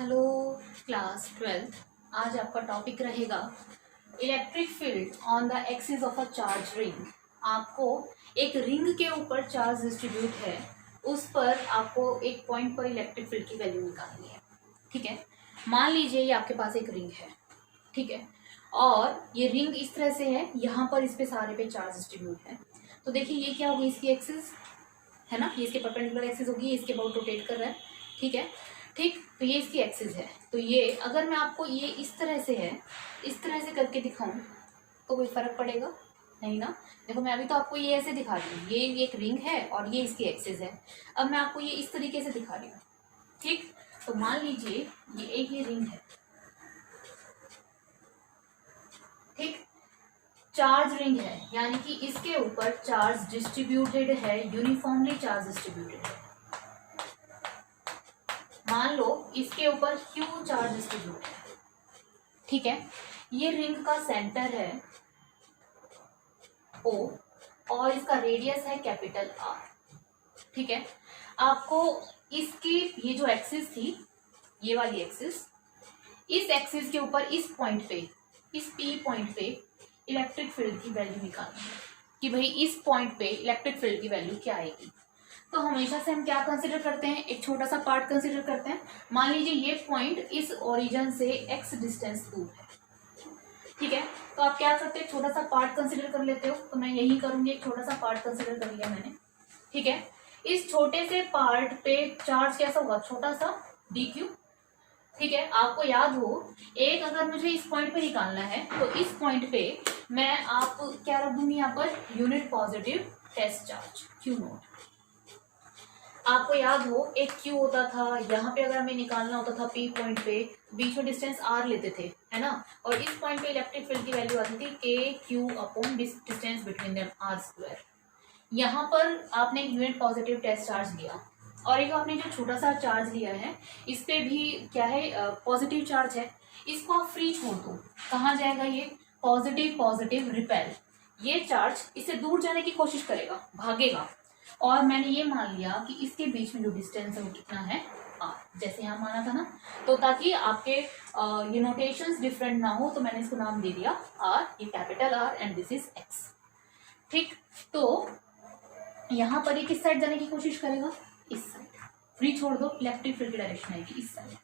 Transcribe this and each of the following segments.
Hello class 12th। आज आपका topic रहेगा electric field on the axis of a charge ring. आपको एक रिंग के ऊपर चार्ज डिस्ट्रीब्यूट है, उस पर आपको एक पॉइंट पर इलेक्ट्रिक फील्ड की वैल्यू निकालनी है। ठीक है, मान लीजिए ये आपके पास एक रिंग है, ठीक है, और ये रिंग इस तरह से है, यहाँ पर इस पे सारे पे चार्ज डिस्ट्रीब्यूट है। तो देखिए ये क्या होगी, इसकी एक्सिस है ना, ये इसके परपेंडिकुलर एक्सिस होगी, ये इसके अबाउट रोटेट कर रहा है। ठीक है, ठीक, तो ये इसकी एक्सिस है। तो ये अगर मैं आपको ये इस तरह से है, इस तरह से करके दिखाऊं तो कोई फर्क पड़ेगा नहीं ना। देखो मैं अभी तो आपको ये ऐसे दिखा रही हूँ, ये एक रिंग है और ये इसकी एक्सिस है। अब मैं आपको ये इस तरीके से दिखा रही हूँ। ठीक, तो मान लीजिए ये रिंग है, ठीक, चार्ज रिंग है, यानी कि इसके ऊपर चार्ज डिस्ट्रीब्यूटेड है, यूनिफॉर्मली चार्ज डिस्ट्रीब्यूटेड है। मान लो इसके ऊपर क्यू चार्ज डिस्ट्रीब्यूट है। ठीक है, ये रिंग का सेंटर है O और इसका रेडियस है कैपिटल R। ठीक है, आपको इसकी ये जो एक्सिस थी, ये वाली एक्सिस, इस एक्सिस के ऊपर इस पॉइंट पे, इस P पॉइंट पे इलेक्ट्रिक फील्ड की वैल्यू निकालनी है कि भाई इस पॉइंट पे इलेक्ट्रिक फील्ड की वैल्यू क्या आएगी। तो हमेशा से हम क्या कंसिडर करते हैं, एक छोटा सा पार्ट कंसिडर करते हैं। मान लीजिए ये पॉइंट इस ओरिजिन से x डिस्टेंस दूर है। ठीक है, तो आप क्या करते हैं, छोटा सा पार्ट कंसिडर कर लेते हो। तो मैं यही करूंगी, एक छोटा सा पार्ट कंसिडर कर लिया मैंने। ठीक है, इस छोटे से पार्ट पे चार्ज कैसा होगा, छोटा सा dq। ठीक है, आपको याद हो, एक अगर मुझे इस पॉइंट पे निकालना है तो इस पॉइंट पे मैं आप क्या रख दूंगी, यहाँ पर unit positive test charge q naught. आपको याद हो एक Q होता था, यहाँ पे अगर हमें निकालना होता था P पॉइंट पे, बीच में डिस्टेंस R लेते थे, है ना, और इस पॉइंट पे इलेक्ट्रिक फील्ड की वैल्यू आती थी KQ upon distance between them R²। यहाँ पर आपने एक यूनिट पॉजिटिव टेस्ट चार्ज लिया और एक आपने जो छोटा सा चार्ज लिया है, इस पे भी क्या है, पॉजिटिव चार्ज है। इसको आप फ्री छोड़ दो, कहाँ जाएगा ये, पॉजिटिव पॉजिटिव रिपेल, ये चार्ज इससे दूर जाने की कोशिश करेगा, भागेगा। और मैंने ये मान लिया कि इसके बीच में जो डिस्टेंस है वो कितना है, r, जैसे यहाँ माना था ना। तो ताकि आपके ये नोटेशंस डिफरेंट ना हो, तो मैंने इसको नाम दे दिया r, ये capital R and this is x। ठीक, तो यहाँ पर ये किस साइड जाने की कोशिश करेगा, इस साइड, फ्री छोड़ दो, इलेक्ट्रिक फील्ड की डायरेक्शन आएगी इस साइड।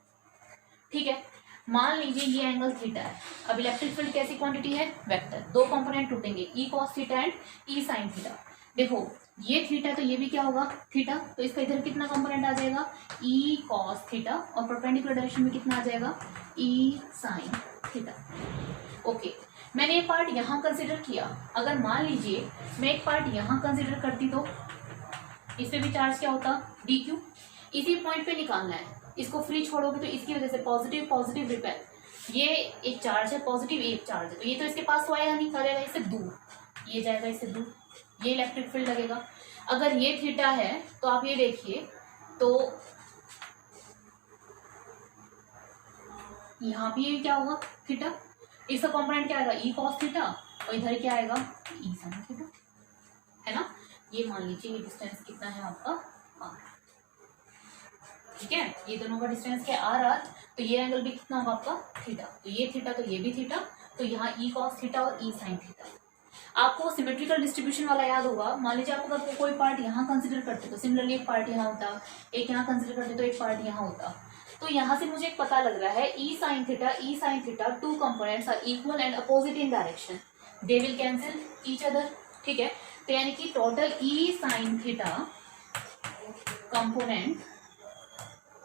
ठीक है, मान लीजिए ये एंगल थीटा है। अब इलेक्ट्रिक फील्ड कैसी क्वांटिटी है, वेक्टर, दो कंपोनेंट टूटेंगे, E cos theta and E sine theta. देखो ये थीटा, तो ये भी क्या होगा थीटा, तो इसका इधर कितना कंपोनेंट आ जाएगा, ई कॉस थीटा, और परपेंडिकुलर डायरेक्शन में कितना आ जाएगा, ई साइन थीटा। ओके, मैंने ये पार्ट यहाँ कंसिडर किया। अगर मान लीजिए मैं एक पार्ट यहाँ कंसिडर करती तो इस पे भी चार्ज क्या होता, dq। इसी पॉइंट पे निकालना है, इसको फ्री छोड़ोगे तो इसकी वजह से पॉजिटिव पॉजिटिव रिपेल, ये एक चार्ज है पॉजिटिव, एक चार्ज है, तो ये तो इसके पास तो आएगा नहीं, करेगा इससे दूर, ये जाएगा इससे दूर, ये इलेक्ट्रिक फील्ड लगेगा। अगर ये थीटा है तो आप ये देखिए, तो यहाँ भी क्या होगा थीटा, इसका कंपोनेंट क्या आएगा, ई कॉस थीटा, और इधर क्या आएगा, ई साइन थीटा, है ना। ये मान लीजिए ये डिस्टेंस कितना है आपका, r। ठीक है, ये दोनों का डिस्टेंस क्या है, r। तो ये एंगल भी कितना होगा आपका थीटा, तो ये थीटा तो ये भी थीटा, तो यहाँ ई कॉस थीटा और ई साइन थीटा। आपको सिमेट्रिकल डिस्ट्रीब्यूशन वाला याद होगा। मान लीजिए आप अगर कोई पार्ट यहाँ कंसिडर करते तो सिमिलरली एक पार्ट यहाँ होता, एक यहाँ कंसिडर करते तो एक पार्ट यहाँ होता। तो यहाँ से मुझे एक पता लग रहा है, E sine theta, two components are equal and opposite in direction, they will cancel each other. ठीक है, तो यानी कि total E sine theta component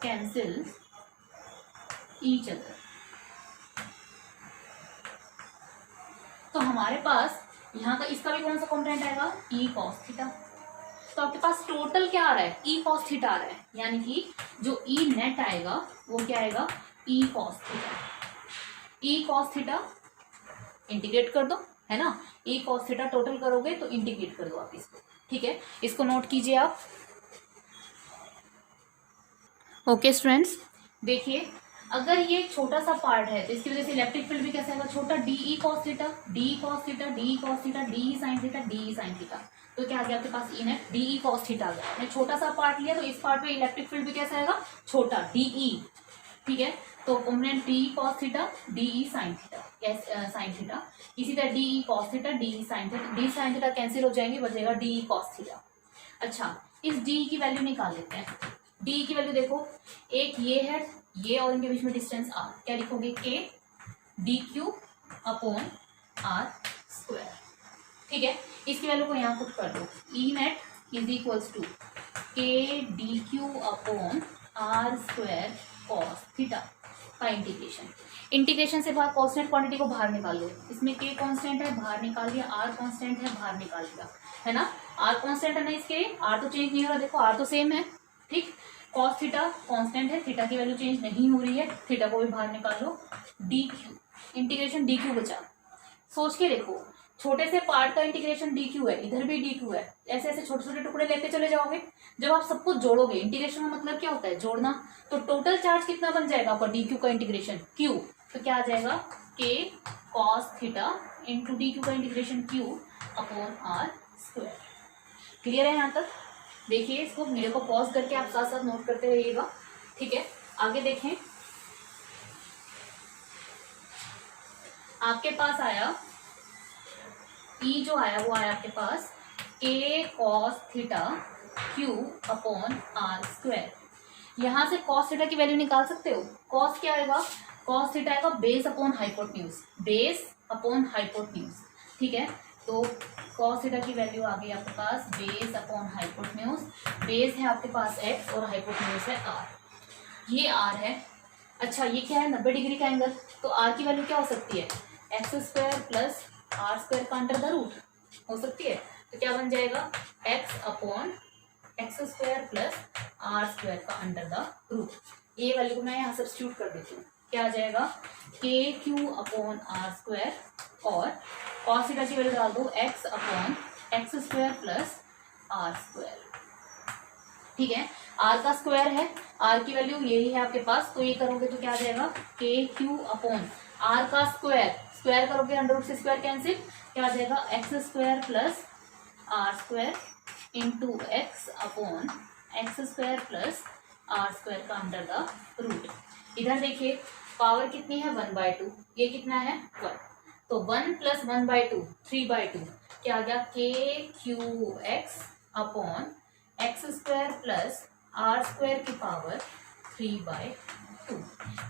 cancel each other. तो हमारे पास यहाँ का इसका भी कौन सा कंपोनेंट आएगा, ई कॉस थीटा। तो आपके पास टोटल क्या आ रहा है, ई कॉस थीटा आ रहा है, यानी कि जो ई नेट आएगा वो क्या आएगा, ई कॉस थीटा। ई कॉस थीटा इंटीग्रेट कर दो, है ना, ई कॉस थीटा टोटल करोगे तो इंटीग्रेट कर दो आप इसको। ठीक है, इसको नोट कीजिए आप। ओके स्टूडेंट्स, देखिए अगर ये छोटा सा पार्ट है तो इसकी वजह से इलेक्ट्रिक फील्ड भी कैसे आएगा, छोटा D E cos theta, D E cos theta, D E cos theta, D E sine theta, D E sine theta. तो क्या आ गया आपके पास, E net D E cos theta आ गया। मैंने छोटा सा पार्ट लिया तो इस पार्ट में इलेक्ट्रिक फील्ड भी कैसे आएगा, छोटा डी ई। ठीक है। तो component D cos theta D E sine theta, sine theta. इसी तरह D E cos theta D E sine theta, D sine theta cancel हो जाएंगे, बचेगा डी ई कॉस थीटा। अच्छा, इस डी की वैल्यू निकाल लेते हैं। डी की वैल्यू देखो, एक ये है, ये और इनके बीच में डिस्टेंस आर, क्या लिखोगे K D Q upon R square. ठीक है, इसकी वैल्यू को यहाँ पुट कर दो, E net is equals to K D Q upon R square cos theta का इंटीग्रेशन। इंटीग्रेशन से बाहर कांस्टेंट क्वांटिटी को बाहर निकाल लो, इसमें के कांस्टेंट है बाहर निकाल दिया, आर कांस्टेंट है बाहर निकाल दिया, है ना। आर कांस्टेंट है ना, इसके आर तो चेंज नहीं हो रहा, देखो आर तो सेम है। ठीक, कॉस थीटा कांस्टेंट है, थीटा की वैल्यू चेंज नहीं हो रही है, थीटा को भी बाहर निकाल लो, D Q integration D Q बचा। सोच के देखो, छोटे से पार्ट का इंटीग्रेशन डी क्यू है, इधर भी डी क्यू है, ऐसे ऐसे छोटे छोटे टुकड़े लेते चले जाओगे। जब आप सबको जोड़ोगे, इंटीग्रेशन का मतलब क्या होता है, जोड़ना, तो टोटल चार्ज कितना बन जाएगा आपका डी क्यू का इंटीग्रेशन क्यू, तो क्या आ जाएगा K cos theta into D Q का integration Q upon R square. Clear है यहाँ तक? देखिए इसको, वीडियो को पॉज करके आप साथ साथ नोट करते रहिएगा। ठीक है, आगे देखें, आपके पास आया ई जो आया वो आया आपके पास K cos theta Q upon R square. यहाँ से कॉस थीटा की वैल्यू निकाल सकते हो। कॉस क्या आएगा, कॉस थीटा आएगा base upon hypotenuse, base upon hypotenuse. ठीक है, तो कॉस थीटा की वैल्यू आ गई आपके पास बेस अपॉन हाइपोटेन्यूज। बेस है आपके पास एक्स और हाइपोटेन्यूज है आर, ये आर है। अच्छा, ये क्या है, 90 डिग्री का एंगल, तो आर की वैल्यू क्या हो सकती है, X square plus R square का अंडर द रूट हो सकती है। तो क्या बन जाएगा, X upon X square plus R square का अंडर द रूट। ये वैल्यू को मैं यहाँ सब्स्टिट्यूट कर देती हूँ, क्या आ जाएगा K Q upon R square, और कॉस थीटा की वैल्यू डाल दो X upon X square plus R square. ठीक है, आर का स्क्वायर है, आर की वैल्यू यही है आपके पास, तो ये करोगे तो क्या आ जाएगा के क्यू अपॉन आर का स्क्वायर, स्क्वायर करोगे अंडर रूट से स्क्वायर कैंसिल, क्या आ जाएगा X square plus R square into X upon X square plus R square का अंडर द रूट। इधर देखिए पावर कितनी है 1/2, ये कितना है 1, तो 1 प्लस 1/2 3/2, क्या आ गया K Q X upon X square plus R square की पावर 3/2।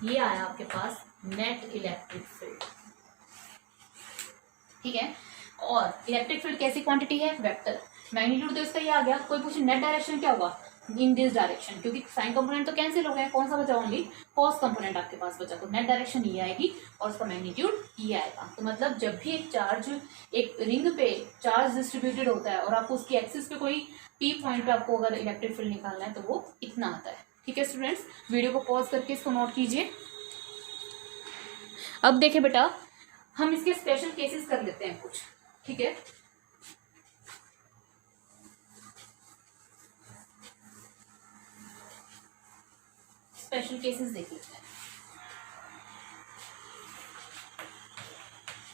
ये आया आपके पास नेट इलेक्ट्रिक फील्ड। ठीक है, और इलेक्ट्रिक फील्ड कैसी क्वांटिटी है, वेक्टर। मैग्नीट्यूड तो इसका ये आ गया, कोई पूछे नेट डायरेक्शन क्या होगा, इन दिस डायरेक्शन, क्योंकि साइन कंपोनेंट तो कैंसिल हो गया, कौन सा बचा, ओनली कॉस कंपोनेंट आपके पास बचा, तो नेट डायरेक्शन ये आएगी और उसका मैग्नीट्यूड ये आएगा। तो मतलब जब भी एक चार्ज, एक रिंग पे चार्ज डिस्ट्रीब्यूटेड होता है और आपको उसकी एक्सिस पे कोई पी पॉइंट पे आपको अगर इलेक्ट्रिक फील्ड निकालना है तो वो इतना आता है। ठीक है स्टूडेंट्स, वीडियो को पॉज करके इसको नोट कीजिए। अब देखिए बेटा, हम इसके स्पेशल केसेस कर लेते हैं कुछ। ठीक है, स्पेशल केसेस देख लेते हैं।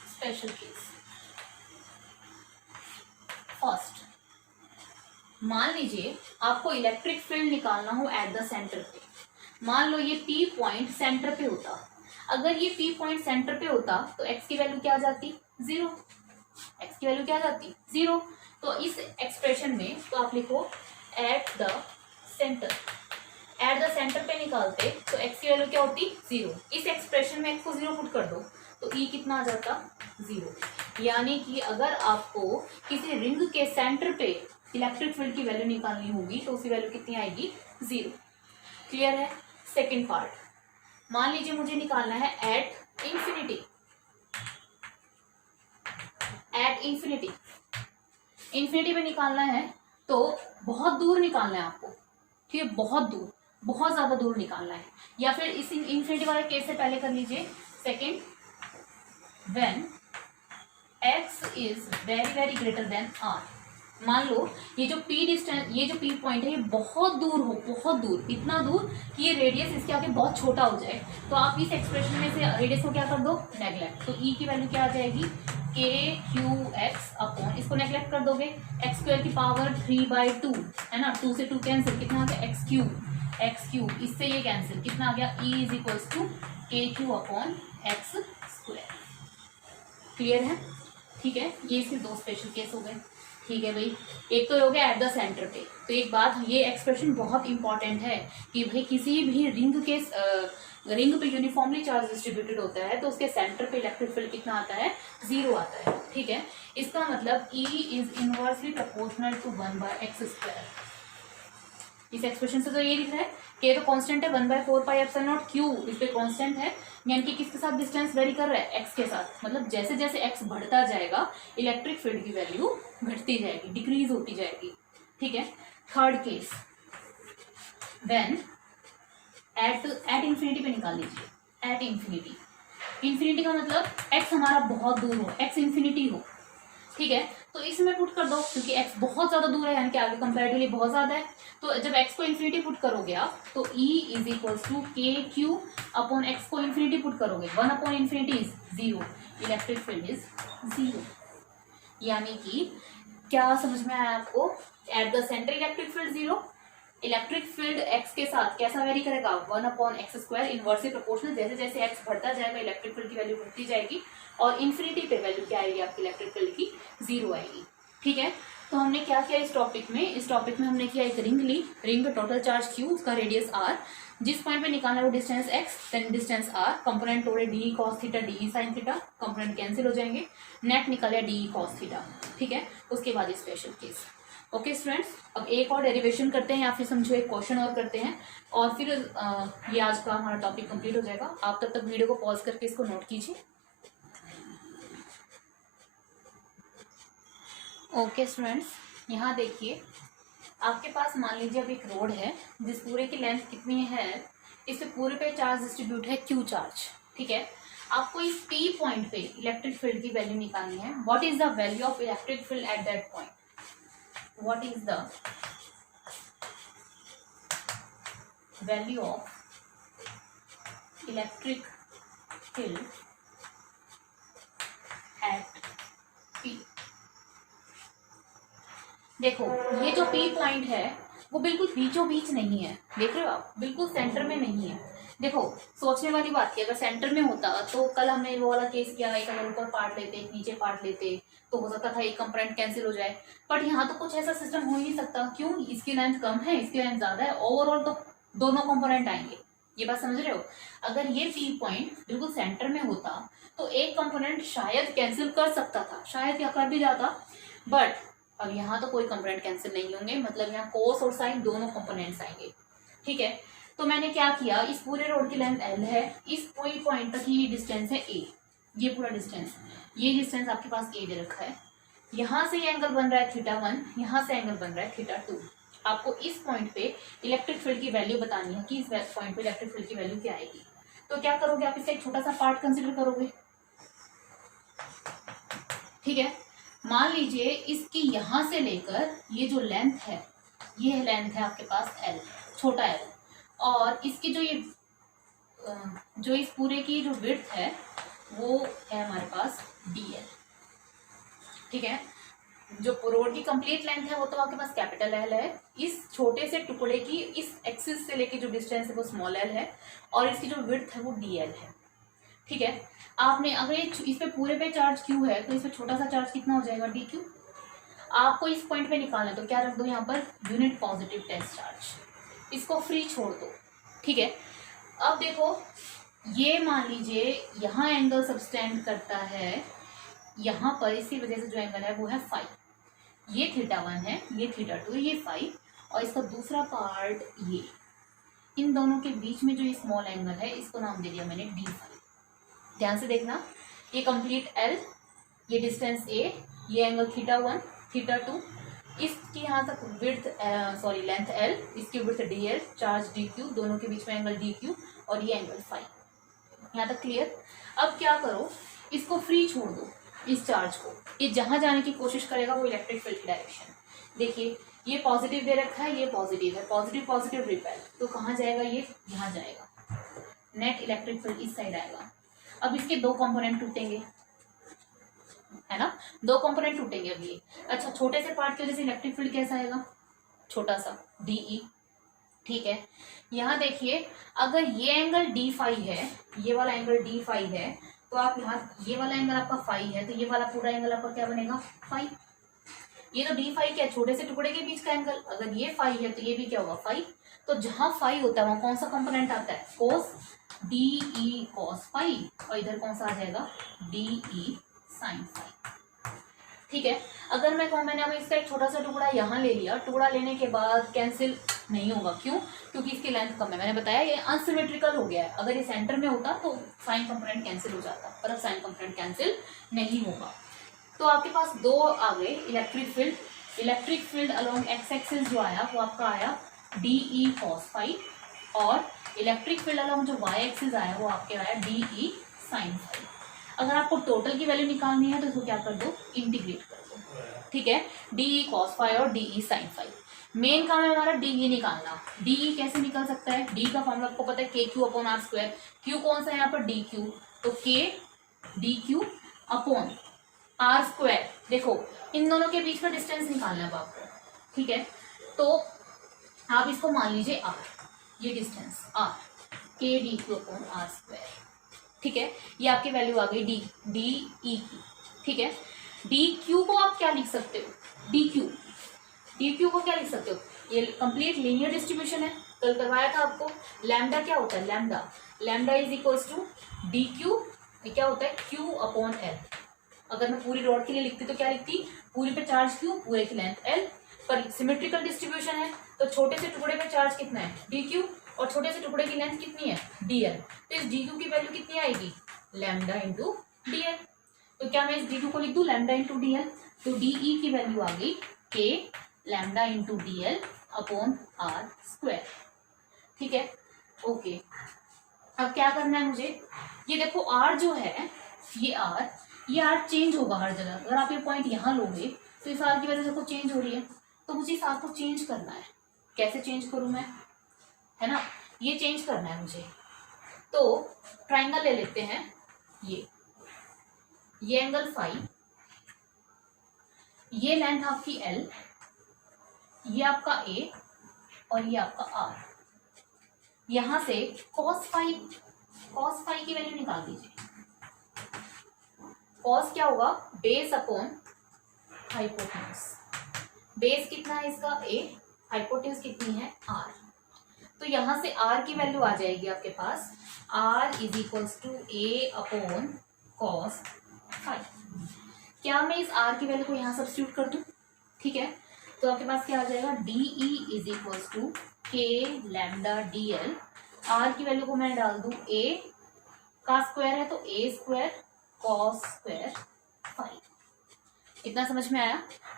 स्पेशल केस फर्स्ट, मान लीजिए आपको इलेक्ट्रिक फील्ड निकालना हो एट द सेंटर पे। मान लो ये पी पॉइंट सेंटर पे होता, अगर ये पी पॉइंट सेंटर पे होता तो एक्स की वैल्यू क्या आ जाती, 0। एक्स की वैल्यू क्या आ जाती, 0। तो इस एक्सप्रेशन में तो आप लिखो at the centre, at the centre पे निकालते तो एक्स की वैल्यू क्या होती, 0। इस एक्सप्रेशन में एक्स को 0 पुट कर दो तो ई कितना आ जाता, 0। यानी कि अगर आपको किसी रिंग के सेंटर पे इलेक्ट्रिक फील्ड की वैल्यू निकालनी होगी तो उसकी वैल्यू कितनी आएगी, 0। क्लियर है। सेकेंड पार्ट, मान लीजिए मुझे निकालना है at infinity, at infinity, infinity पे निकालना है तो बहुत दूर निकालना है आपको। ठीक है, बहुत दूर, बहुत ज्यादा दूर निकालना है। या फिर इस इंफिनिटी वाले केस से पहले कर लीजिए second, when X is very very greater than R. मान लो ये जो पी डिस्टेंस, ये जो पी पॉइंट है ये बहुत दूर हो, बहुत दूर, इतना दूर कि ये रेडियस इसके आगे बहुत छोटा हो जाए, तो आप इस एक्सप्रेशन में से रेडियस को क्या कर दो, नेग्लेक्ट। तो ई की वैल्यू क्या आ जाएगी, के क्यू एक्स अपॉन, इसको नेग्लेक्ट कर दोगे, एक्स स्क्वायर की पावर 3/2 है ना, 2 से 2 कैंसिल, कितना आ गया एक्स क्यूब, एक्स क्यू, इससे ये कैंसिल, कितना आ गया, E इज इक्वल्स टू के Q upon X square. Clear है? ठीक है, ये इसके दो स्पेशल केस हो गए। ठीक है भाई, एक तो हो गया एट द सेंटर पे। तो एक बात, ये एक्सप्रेशन बहुत इंपॉर्टेंट है कि भाई किसी भी रिंग पे यूनिफॉर्मली चार्ज डिस्ट्रीब्यूटेड होता है तो उसके सेंटर पे इलेक्ट्रिक फील्ड कितना आता है, 0 आता है। ठीक है, इसका मतलब E is inversely proportional to 1/x²। इस एक्सप्रेशन से तो ये दिख रहा है कि तो कांस्टेंट है 1/4πε0 क्यू, इस पे कांस्टेंट है, यानी कि किसके साथ डिस्टेंस वेरी कर रहा है, एक्स के साथ। मतलब जैसे जैसे एक्स बढ़ता जाएगा इलेक्ट्रिक फील्ड की वैल्यू घटती जाएगी, डिक्रीज होती जाएगी। ठीक है, third case, when at infinity पे निकाल लीजिए, एट इंफिनिटी। इंफिनिटी का मतलब एक्स हमारा बहुत दूर हो, एक्स इंफिनिटी हो। ठीक है, तो इसमें पुट कर दो, क्योंकि एक्स बहुत ज्यादा दूर है, यानी कि आगे कंपैरेटिवली बहुत ज्यादा है। तो जब एक्स को इन्फिनिटी पुट करोगे आप, तो E इज इक्वल्स टू के क्यू अपॉन एक्स को इन्फिनिटी पुट करोगे, 1 upon infinity is 0, electric field is 0। यानी कि क्या समझ में आया आपको, at the centre electric field 0, electric field x के साथ कैसा वेरी करेगा, 1/x², इनवर्सली प्रोपोर्शनल, जैसे जैसे एक्स बढ़ता जाएगा इलेक्ट्रिक फील्ड की वैल्यू बढ़ती जाएगी, और इन्फिनिटी पे वैल्यू क्या आएगी आपकी इलेक्ट्रिक फील्ड की, 0 आएगी। ठीक है, तो हमने क्या किया इस टॉपिक में हमने किया एक रिंग ली, रिंग का टोटल चार्ज q, उसका रेडियस r, जिस पॉइंट पे निकालना वो distance x, then distance r, component तोड़े D cos theta D sin theta, component cancel हो जाएंगे, नेट निकले डी cos थीटा। ठीक है, उसके बाद स्पेशल केस। ओके स्टूडेंट्स, अब एक और डेरिवेशन करते हैं या फिर समझो एक क्वेश्चन और करते हैं, और फिर ये आज का हमारा टॉपिक कंप्लीट हो जाएगा। आप तब तक वीडियो को पॉज करके इसको नोट कीजिए। ओके स्टूडेंट्स, यहाँ देखिए, आपके पास मान लीजिए अब एक रोड है जिस पूरे की लेंथ कितनी है, इस पे पूरे पे चार्ज डिस्ट्रीब्यूट है Q चार्ज। ठीक है, आपको इस P पॉइंट पे इलेक्ट्रिक फील्ड की वैल्यू निकालनी है। What is the value of electric field at that point, what is the value of electric field at P। देखो, ये जो P पॉइंट है वो बिल्कुल बीचों बीच नहीं है, देख रहे हो आप, बिल्कुल सेंटर में नहीं है। देखो, सोचने वाली बात है, अगर सेंटर में होता तो कल हमने वो वाला केस किया, एक अगर ऊपर पार्ट लेते एक नीचे पार्ट लेते तो हो सकता था एक कंपोनेंट कैंसिल हो जाए, बट यहाँ तो कुछ ऐसा सिस्टम हो ही नहीं सकता। क्यों, इसकी लेंथ कम है, इसकी लेंथ ज्यादा है, ओवरऑल तो दोनों कंपोनेंट आएंगे। ये बात समझ रहे हो? अगर ये P पॉइंट बिल्कुल सेंटर में होता तो एक कंपोनेंट शायद कैंसिल कर सकता था, शायद क्या कर भी जाता, बट अब यहाँ तो कोई कंपोनेंट कैंसिल नहीं होंगे, मतलब यहाँ कोस और साइन दोनों कंपोनेंट्स आएंगे। ठीक है, तो मैंने क्या किया, इस पूरे रोड की लेंथ L है, इस पूरी पॉइंट तक ही डिस्टेंस है A, ये पूरा डिस्टेंस, ये डिस्टेंस आपके पास A दे रखा है। यहाँ से ये एंगल बन रहा है θ1, यहाँ से एंगल बन रहा है θ2। आपको इस पॉइंट पे इलेक्ट्रिक फील्ड की वैल्यू बतानी है कि इस पॉइंट पे इलेक्ट्रिक फील्ड की वैल्यू क्या आएगी। तो क्या करोगे आप, इसका एक छोटा सा पार्ट कंसिडर करोगे। ठीक है, मान लीजिए इसकी यहां से लेकर ये जो लेंथ है, ये लेंथ है आपके पास L, छोटा L, और इसकी जो इस पूरे की जो विड्थ है वो है हमारे पास DL। ठीक है, जो रोड की कंप्लीट लेंथ है वो तो आपके पास कैपिटल L है, इस छोटे से टुकड़े की इस एक्सिस से लेके जो डिस्टेंस है वो स्मॉल l है, और इसकी जो विड्थ है वो DL है। ठीक है, आपने अगर इस पे पूरे पे चार्ज Q है तो इस पे छोटा सा चार्ज कितना हो जाएगा, DQ। आपको इस पॉइंट पे निकालना है तो क्या रख दो यहाँ पर, यूनिट पॉजिटिव टेस्ट चार्ज, इसको फ्री छोड़ दो। ठीक है, अब देखो, ये मान लीजिए यहाँ एंगल सबस्टेंड करता है, यहाँ पर इसी वजह से जो एंगल है वो है फाई, ये θ1 है, ये θ2 है, ये फाई, और इसका दूसरा पार्ट ये, इन दोनों के बीच में जो ये स्मॉल एंगल है इसको नाम दे दिया मैंने D फाई। ध्यान से देखना, ये कंप्लीट L, ये डिस्टेंस A, ये एंगल θ1 θ2, इसकी यहाँ तक विड्थ लेंथ L, इसकी विड्थ DL, चार्ज DQ, दोनों के बीच में एंगल DQ, और ये एंगल फाई। यहाँ तक क्लियर? अब क्या करो, इसको फ्री छोड़ दो, इस चार्ज को, ये जहाँ जाने की कोशिश करेगा वो इलेक्ट्रिक फील्ड की डायरेक्शन। देखिए, ये पॉजिटिव दे रखा है, ये पॉजिटिव है, पॉजिटिव पॉजिटिव रिपेल, तो कहाँ जाएगा, ये यहाँ जाएगा, नेट इलेक्ट्रिक फील्ड इस साइड आएगा। अब इसके दो कंपोनेंट टूटेंगे, है ना, दो कंपोनेंट टूटेंगे अब ये। अच्छा, छोटे से पार्ट की वजह से इलेक्ट्रिक फील्ड कैसा आएगा, छोटा सा DE। ठीक है, यहाँ देखिए, अगर ये एंगल डी फाई है, ये वाला एंगल डी फाई है, तो आप यहाँ ये वाला एंगल आपका फाई है, तो ये वाला पूरा एंगल आपका क्या बनेगा, फाई। ये तो डी फाई क्या है, छोटे से टुकड़े के बीच का एंगल, अगर ये फाई है तो ये भी क्या होगा, फाई। तो जहां फाई होता है वहां कौन सा कंपोनेंट आता है, कोस, डी ई कॉस फाई, और इधर कौन सा आ जाएगा, डी ई साइन फाई। ठीक है, अगर मैं कहूँ मैंने अब इसका एक छोटा सा टुकड़ा यहाँ ले लिया, टुकड़ा लेने के बाद कैंसिल नहीं होगा, क्यों, क्योंकि इसकी लेंथ कम है। मैंने बताया ये अनसिमेट्रिकल हो गया है, अगर ये सेंटर में होता तो साइन कंपोनेंट कैंसिल हो जाता, पर अब साइन कंपोनेंट कैंसिल नहीं होगा। तो आपके पास दो आ गए electric field along X axis जो आया वो आपका आया डी ई कॉस फाई, और इलेक्ट्रिक फील्ड अलोंग जो वाई एक्सिस आया वो आपके आया डी ई साइन फाई। अगर आपको टोटल की वैल्यू निकालनी है तो इसको क्या कर दो, इंटीग्रेट कर दो। ठीक है, डी ई कॉस फाई और D E sine phi. Main काम है हमारा डी ई निकालना। डी ई कैसे निकल सकता है, डी का फॉर्मूला आपको पता है K Q upon R square. Q कौन सा है यहाँ पर, डी क्यू, तो K D Q upon R square. देखो इन दोनों के बीच का डिस्टेंस निकालना है आपको। ठीक है, तो आप इसको मान लीजिए आर, ये distance R, K D Q upon R square. ठीक है, ये आपकी वैल्यू आ गई डी ई की। ठीक है, डी क्यू को आप क्या लिख सकते हो, डी क्यू को क्या लिख सकते हो, ये कंप्लीट लीनियर डिस्ट्रीब्यूशन है, कल करवाया था आपको। लैम्डा क्या होता है, lambda is equals to D Q, क्या होता है, क्यू अपॉन एल। अगर मैं पूरी रॉड के लिए लिखती तो क्या लिखती, पूरी पे चार्ज क्यू, पूरे की लेंथ एल, पर सिमेट्रिकल डिस्ट्रीब्यूशन है तो छोटे से टुकड़े पे चार्ज कितना है, डी क्यू, और छोटे से टुकड़े की लेंथ कितनी है, डी एल। तो इस डी क्यू की वैल्यू कितनी आएगी, लैम्डा इंटू डी एल। तो क्या मैं इस डी क्यू को लिख दूँ लैम्डा इंटू डी एल, तो डी ई की वैल्यू आ गई K lambda into D L upon R square. ठीक है, ओके। अब क्या करना है मुझे, ये देखो आर जो है, ये आर चेंज होगा हर जगह। अगर आप ये पॉइंट यहाँ लोगे तो इस आर की वजह से देखो चेंज हो रही है, तो मुझे इस आर को चेंज करना है। कैसे चेंज करूँ मैं, है ना, ये चेंज करना है मुझे। तो ट्राइंगल ले लेते हैं, ये एंगल फाई, ये लेंथ आपकी एल, ये आपका ए, और ये आपका आर। यहां से कॉस फाई की वैल्यू निकाल दीजिए। कॉस क्या होगा, बेस अपॉन हाइपोटेन्यूज। बेस कितना है इसका ए, हाइपोटेन्यूज कितनी है आर। तो यहां से आर की वैल्यू आ जाएगी आपके पास, R is equals to A upon cos phi. क्या मैं इस आर की वैल्यू को यहाँ सब्स्टिट्यूट कर दूं, ठीक है, तो आपके पास क्या आ जाएगा, D E is equals to K lambda D L. R की वैल्यू को मैं डाल दूं, ए का स्क्वायर है तो A square cos square phi. इतना समझ में आया,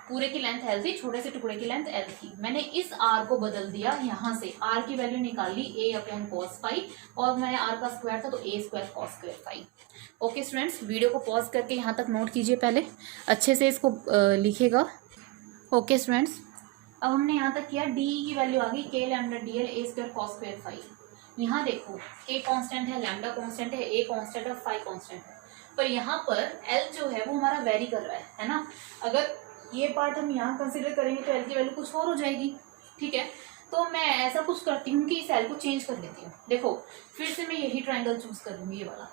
पूरे की लेंथ एल थी, छोटे से टुकड़े की लेंथ एल थी। मैंने इस आर को बदल दिया, यहाँ से आर की वैल्यू निकाल ली ए अपॉन कॉस फाई, और मैंने आर का स्क्वायर था तो A square cos square phi. Okay students, video को पॉज करके यहाँ तक नोट कीजिए, पहले अच्छे से इसको लिखिएगा। ओके स्टूडेंट्स, अब हमने यहाँ तक किया, डी की वैल्यू आ गई K lambda D L A square cos square phi. यहाँ देखो के कांस्टेंट है, लैम्डा कांस्टेंट है, ए कांस्टेंट है, फाई कांस्टेंट है, पर यहाँ पर एल जो है वो हमारा वेरी कर रहा है ना। अगर ये पार्ट हम यहाँ कंसिडर करेंगे तो एल की वैल्यू कुछ और हो जाएगी। ठीक है, तो मैं ऐसा कुछ करती हूँ कि इस एल को चेंज कर लेती हूँ। देखो फिर से मैं यही ट्राइंगल चूज करूँगी, ये वाला।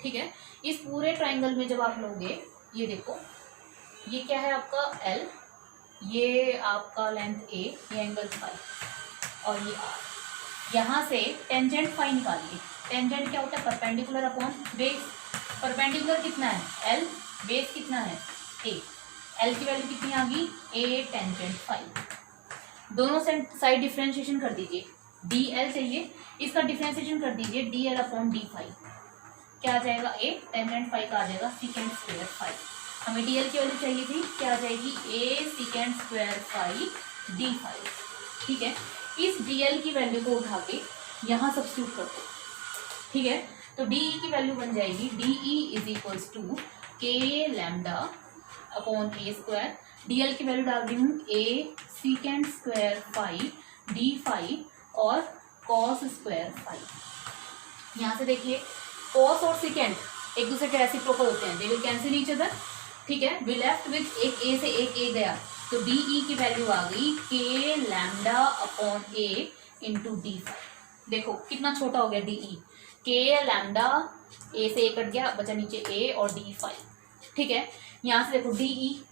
ठीक है, इस पूरे ट्राइंगल में जब आप लोगे, ये देखो ये क्या है आपका एल, ये आपका लेंथ ए, ये एंगल फाई, और ये आर। यहाँ से टेंजेंट फाई निकालिए। टेंजेंट क्या होता है, परपेंडिकुलर अपॉन बेस। परपेंडिकुलर कितना है एल, बेस कितना है ए। एल की वैल्यू कितनी आ गई, ए टेंजेंट फाई। दोनों साइड डिफ्रेंशिएशन कर दीजिए, डी एल चाहिए, इसका डिफ्रेंशिएशन कर दीजिए D L upon D phi. क्या आ जाएगा, ए टेंजेंट फाई का आ जाएगा सीकेंड स्क्वायर फाई। हमें डी एल की वैल्यू चाहिए थी, क्या आ जाएगी, A secant square phi D phi. ठीक है, इस डी एल की वैल्यू को उठा के यहाँ सब्स्टिट्यूट कर दो। ठीक है, तो डी ई की वैल्यू बन जाएगी, D E is equals to K lambda upon A square. D L की वैल्यू डाल दी हूँ, A secant square phi D phi और कॉस स्क्वायर फाई। यहाँ से देखिए कॉस और सीकेंड एक दूसरे के रेसिप्रोकल होते हैं, दे विल कैंसिल ईच अदर। ठीक है, वी लेफ्ट विथ एक ए से एक ए गया, तो डी ई की वैल्यू आ गई K lambda upon A into D phi. देखो कितना छोटा हो गया डी ई, के लैम्डा ए से ए कट गया, बचा नीचे ए और डी फाइव, ठीक है। यहाँ से देखो डी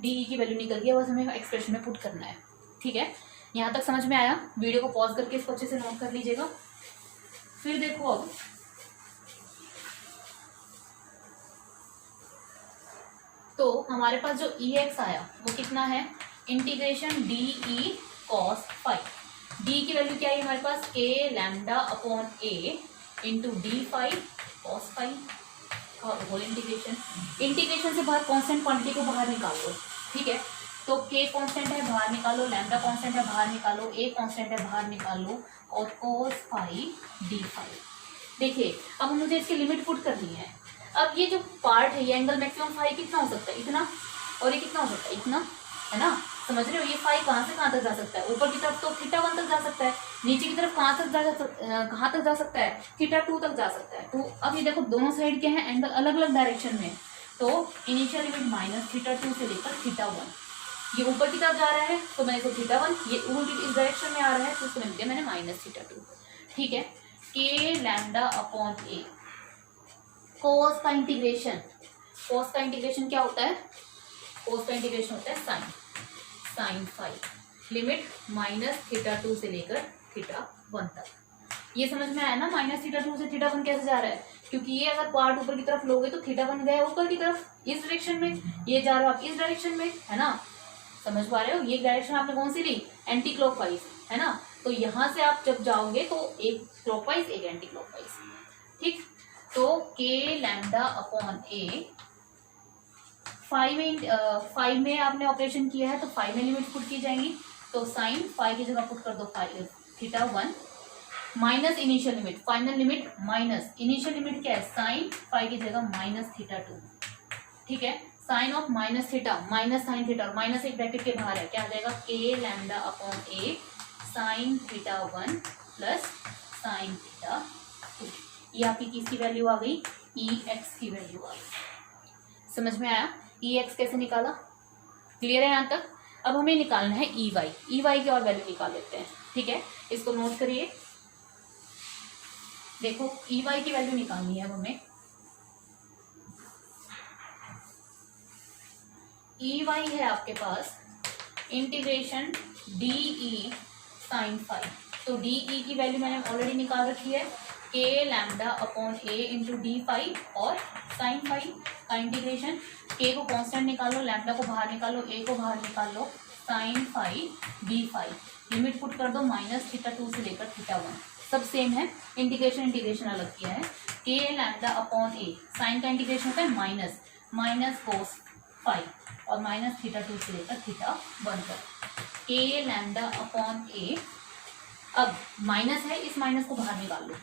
ई की वैल्यू निकल गया, बस हमें एक्सप्रेशन में पुट करना है, ठीक है। यहाँ तक समझ में आया? वीडियो को पॉज करके इसको अच्छे से नोट कर लीजिएगा। फिर देखो अब तो हमारे पास जो ई एक्स आया वो कितना है, integration D E cos five. D की वैल्यू क्या है हमारे पास, K lambda upon A into D five cos five और होल इंटीग्रेशन। इंटीग्रेशन से बाहर कांस्टेंट क्वांटिटी को बाहर निकालो, ठीक है। तो के कांस्टेंट है बाहर निकालो, लैम्डा कांस्टेंट है बाहर निकालो, ए कांस्टेंट है बाहर निकालो और कॉस फाइव डी फाइव। देखिए अब मुझे इसकी लिमिट पुट करनी है। अब ये जो पार्ट है ये एंगल मैक्सिमम फाइव कितना हो सकता है, इतना, और ये कितना हो सकता है, इतना, है ना। समझ रहे हो, ये फाइव कहाँ से कहाँ तक जा सकता है, ऊपर की तरफ तो थीटा वन तक जा सकता है, नीचे की तरफ कहाँ तक जा सकता है, थीटा टू तक जा सकता है। तो अब ये देखो दोनों साइड के हैं एंगल अलग अलग डायरेक्शन में, तो initial limit minus theta two से लेकर थीटा वन, ये ऊपर की तरफ जा रहा है तो मैंने इसको थीटा वन, ये उल्टी इस डायरेक्शन में आ रहा है तो इसको लिख दिया मैंने माइनस थीटा टू, ठीक है। के लैम्डा अपॉन ए, कोस का इंटीग्रेशन, कोस का इंटीग्रेशन क्या होता है, कोस का इंटीग्रेशन होता है sine, sine phi, limit minus theta two से लेकर थीटा वन तक। ये समझ में आया ना, माइनस थीटा टू से थीटा वन कैसे जा रहा है, क्योंकि ये अगर पार्ट ऊपर की तरफ लोगे तो थीटा वन गया ऊपर की तरफ इस डायरेक्शन में, ये जा रहा है आप इस डायरेक्शन में, है ना। समझ पा रहे हो, ये डायरेक्शन आपने कौन सी ली, एंटी क्लॉकवाइज, है ना। तो यहाँ से आप जब जाओगे तो एक क्लॉकवाइज एक एंटी क्लॉकवाइज, ठीक। तो के लैम्डा अपॉन ए, फाइव में आपने ऑपरेशन किया है तो फाइव में लिमिट पुट की जाएंगी, तो साइन फाइव की जगह पुट कर दो five theta one minus initial limit, final limit minus initial limit क्या है, साइन फाइव की जगह माइनस थीटा टू, ठीक है। Sine of minus theta minus sine theta, minus एक ब्रैकेट के बाहर है, क्या आ जाएगा, K lambda upon A sine theta one plus sine theta two. ये आपकी किसकी वैल्यू आ गई, ई एक्स की वैल्यू आ गई। समझ में आया, ई एक्स कैसे निकाला, क्लियर है यहाँ तक। अब हमें निकालना है ई वाई की और वैल्यू निकाल लेते हैं, ठीक है। इसको नोट करिए, देखो ई वाई की वैल्यू निकालनी है अब हमें। ई वाई है आपके पास integration D E sine five, तो डी ई की वैल्यू मैंने ऑलरेडी निकाल रखी है, K lambda upon A into D five और साइन फाइव का इंटीग्रेशन, के को कांस्टेंट निकालो, लैम्डा को बाहर निकालो, ए को बाहर निकाल लो, sine five D five, limit put कर दो माइनस थीटा टू से लेकर थीटा वन, सब सेम है, इंटीग्रेशन अलग किया है। K lambda upon A, sine का इंटीग्रेशन होता है माइनस, माइनस कोस फाइव और माइनस थीटा टू से लेकर थीटा वन तक, के लैम्डा अपॉन ए, अब माइनस है इस माइनस को बाहर निकाल लो,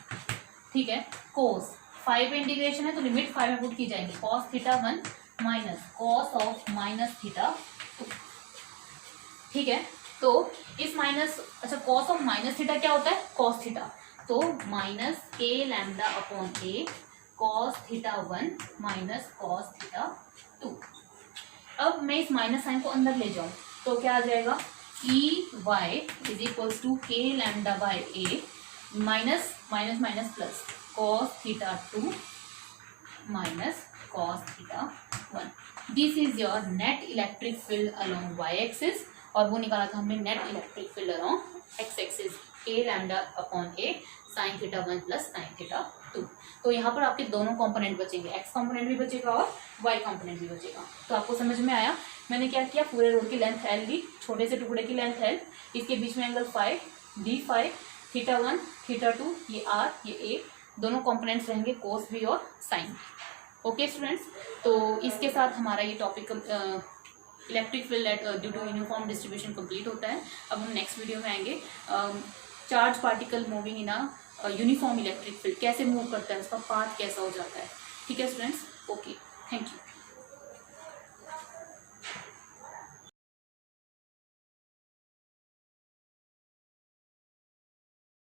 ठीक है। कोस फाइव इंटीग्रेशन है तो लिमिट फाइव में पुट की जाएगी, cos theta one minus cos of minus theta two, ठीक है। तो इस माइनस, अच्छा कॉस ऑफ माइनस थीटा क्या होता है, कॉस थीटा, तो minus K lambda upon A cos theta one minus cos theta two. अब मैं इस माइनस साइन को अंदर ले जाऊं तो क्या आ जाएगा, E Y is equals to K lambda by A minus minus minus plus cos theta two minus cos theta one. This is your net electric field along Y axis, और वो निकाला था हमने net electric field along X axis, K lambda upon A sine theta one plus sine theta two. तो यहाँ पर आपके दोनों कंपोनेंट बचेंगे, एक्स कंपोनेंट भी बचेगा और वाई कंपोनेंट भी बचेगा। तो आपको समझ में आया, मैंने क्या किया, पूरे रोड की लेंथ एल ली, छोटे से टुकड़े की लेंथ एल, इसके बीच में angle five, D five, theta one theta two, ये आर ये ए, दोनों कंपोनेंट्स रहेंगे कोस भी और साइन। ओके स्टूडेंट्स, तो इसके साथ हमारा ये topic electric field due to uniform distribution complete होता है। अब हम नेक्स्ट वीडियो में आएंगे charge particle moving in a uniform electric field, कैसे मूव करता है, उसका पाथ कैसा हो जाता है। ठीक है स्टूडेंट्स, ओके, थैंक यू।